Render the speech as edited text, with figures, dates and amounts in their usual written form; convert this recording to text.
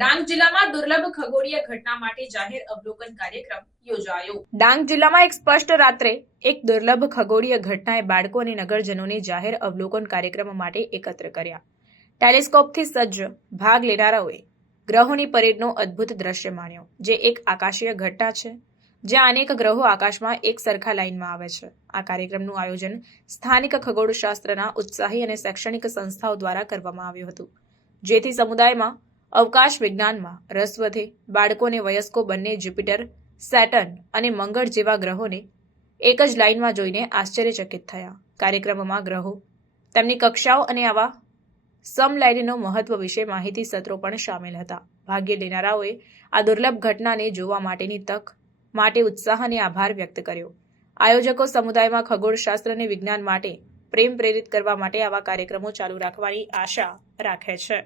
ડાંગ જિલ્લામાં દુર્લભ ખગોળીય ઘટના માટે જાહેર અવલોકન કાર્યક્રમ યોજાયો। ડાંગ જિલ્લામાં એક સ્પષ્ટ રાત્રે એક દુર્લભ ખગોળીય ઘટનાએ બાળકો અને નગરજનોને જાહેર અવલોકન કાર્યક્રમ માટે એકત્ર કર્યા। ટેલિસ્કોપથી સજ્જ ભાગ લેનારાઓએ ગ્રહોની પરેડનો અદ્ભુત દ્રશ્ય માણ્યો, જે એક આકાશીય ઘટના છે જ્યાં અનેક ગ્રહો આકાશમાં એક સરખા લાઇનમાં આવે છે। આ કાર્યક્રમનું આયોજન સ્થાનિક ખગોળશાસ્ત્રના ઉત્સાહી અને શૈક્ષણિક સંસ્થાઓ દ્વારા કરવામાં આવ્યું હતું, જેથી સમુદાયમાં અવકાશ વિજ્ઞાનમાં રસ વધે। બાળકો અને વયસ્કો બંને જ્યુપિટર, સેટર્ન અને મંગળ જેવા ગ્રહોને એક જ લાઇનમાં જોઈને આશ્ચર્યચકિત થયા। કાર્યક્રમમાં ગ્રહો, તેમની કક્ષાઓ અને આવા સમલાઇનનો મહત્વ વિશે માહિતી સત્રો પણ સામેલ હતા। ભાગ્ય લેનારાઓએ આ દુર્લભ ઘટનાને જોવા માટેની તક માટે ઉત્સાહ અને આભાર વ્યક્ત કર્યો। આયોજકો સમુદાયમાં ખગોળશાસ્ત્ર અને વિજ્ઞાન માટે પ્રેમ પ્રેરિત કરવા માટે આવા કાર્યક્રમો ચાલુ રાખવાની આશા રાખે છે।